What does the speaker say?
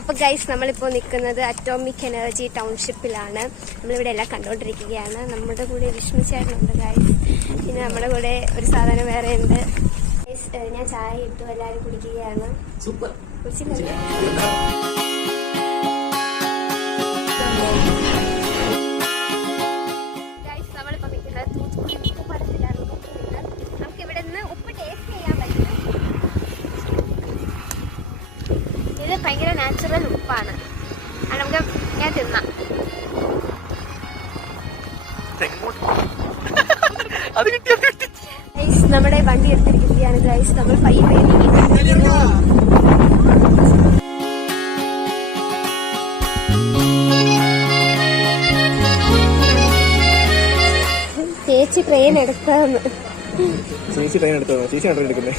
അപ്പോൾ ഗൈസ് നമ്മളിപ്പോൾ നിൽക്കുന്നത് അറ്റോമിക് എനർജി ടൗൺഷിപ്പിലാണ്. നമ്മളിവിടെ എല്ലാം കണ്ടുകൊണ്ടിരിക്കുകയാണ്. നമ്മുടെ കൂടെ വിഷ്ണു ചേട്ടനുണ്ട് ഗൈസ്. പിന്നെ നമ്മുടെ കൂടെ ഒരു സാധനം വേറെ ഉണ്ട്. ഞാൻ ചായ ഇട്ടു, എല്ലാവരും കുടിക്കുകയാണ്. സൂപ്പർ. കുടിച്ചില്ലേ? ഗൈസ് നമ്മളിപ്പോൾ നിൽക്കുന്നത് തൂത്തുക്കുടി ഉപ്പുപാടത്തിലാണ്. നമുക്ക് ഇവിടെ നിന്ന് ഉപ്പ് ടേസ്റ്റ് ചെയ്യാൻ പറ്റും. ഇത് ഭയങ്കര നാച്ചുറൽ ഉപ്പാണ്. നമുക്ക് ഞാൻ തിന്നാം. നമ്മുടെ വണ്ടി എടുത്തിരിക്കുകയാണ് ഗൈസ്. നമ്മൾ പയ്യെ ചേച്ചി ട്രെയിൻ എടുക്കാന്ന്. ചേച്ചി ട്രെയിൻ എടുത്തോ? ചേച്ചി എടുക്കുന്നത്